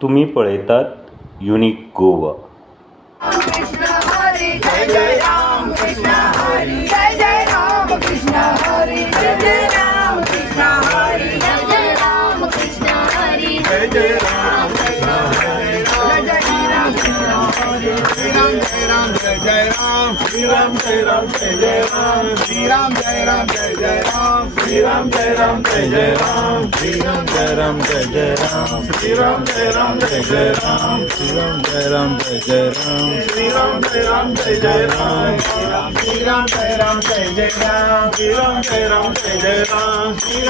तुम्ही पळयतात युनिक गोवा. कृष्ण हरी जय जय राम कृष्ण हरी जय जय राम कृष्ण हरी जय जय राम कृष्ण हरी जय जय राम कृष्ण हरी जय जय राम कृष्ण हरी जय जय राम कृष्ण हरी श्री राम जय राम जय जय राम श्री राम जय राम जय जय राम श्री राम जय राम जय जय राम श्री राम जय राम जय जय राम श्री राम जय राम जय जय राम श्री राम जय राम जय जय राम श्री राम जय राम जय जय राम श्री राम जय राम जय जय राम श्री राम जय राम जय जय राम श्री राम जय राम जय जय राम श्री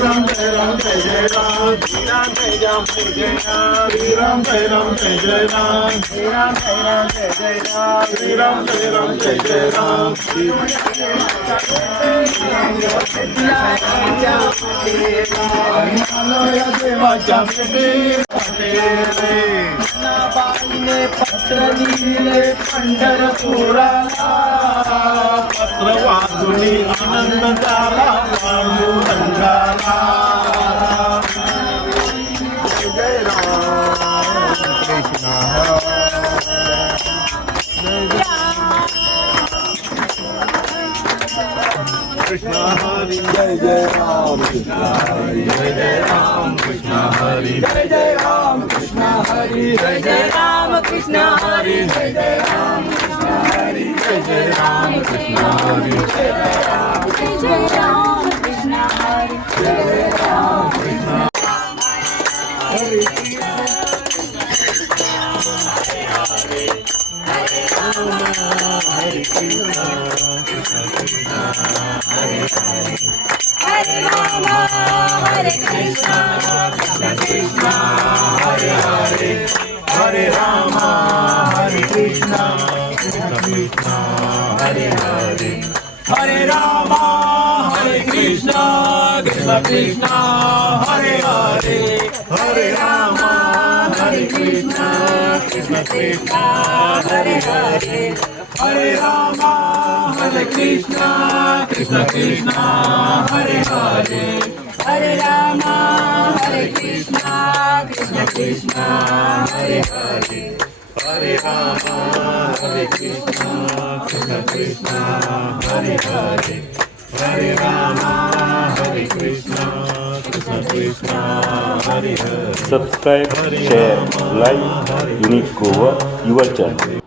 राम जय राम जय जय राम श्री राम जय राम जय जय राम श्री राम जय राम जय जय राम श्री राम जय राम जय जय राम श्री राम जय राम जय जय राम श्री राम जय राम जय जय राम श्री देवाच्या बाईने पत्र लिहिले पंढरपुराला पत्र वाचुनी आनंद झाला पांडुरंगाला जय राम कृष्ण कृष्ण हरी जय जय राम कृष्ण हरी जय जय राम कृष्ण हरी जय जय राम कृष्ण हरी जय जय राम कृष्ण हरी जय जय राम कृष्ण हरी जय जय राम कृष्ण हरी जय जय राम कृष्ण हरी जय जय राम कृष्ण हरी हरे राम हरे कृष्ण कृष्ण कृष्ण हरे हरे हरे राम हरे कृष्ण कृष्ण कृष्ण हरे हरे हरे राम हरे कृष्ण कृष्ण कृष्ण हरे हरे हरे राम हरे कृष्ण कृष्ण कृष्ण हरे हरे हरे राम हरे कृष्ण कृष्ण कृष्ण हरे हरे हरे राम हरे कृष्ण कृष्ण कृष्ण हरे हरे हरे राम हरे कृष्ण कृष्ण कृष्ण हरे हरे हरे राम हरे कृष्ण कृष्ण कृष्ण हरे हरे हरे राम हरे Krishna Krishna Krishna Hare Hare. Subscribe, share, like unique Goa your channel.